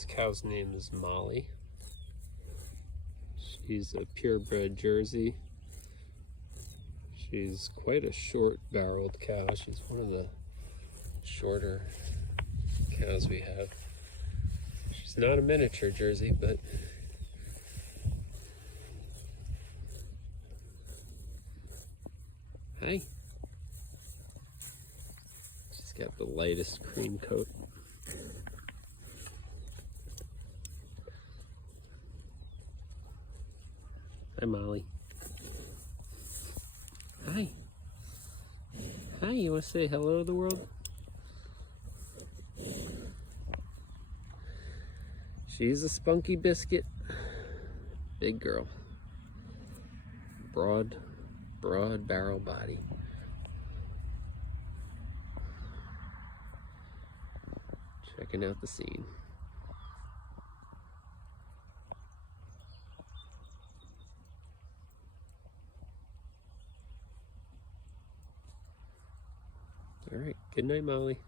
This cow's name is Molly. She's a purebred Jersey. She's quite a short-barreled cow. She's one of the shorter cows we have. She's not a miniature Jersey, but hi. She's got the lightest cream coat. Hi, Molly. Hi. Hi, you want to say hello to the world? She's a spunky biscuit. Big girl. Broad barrel body. Checking out the scene. All right, good night, Molly.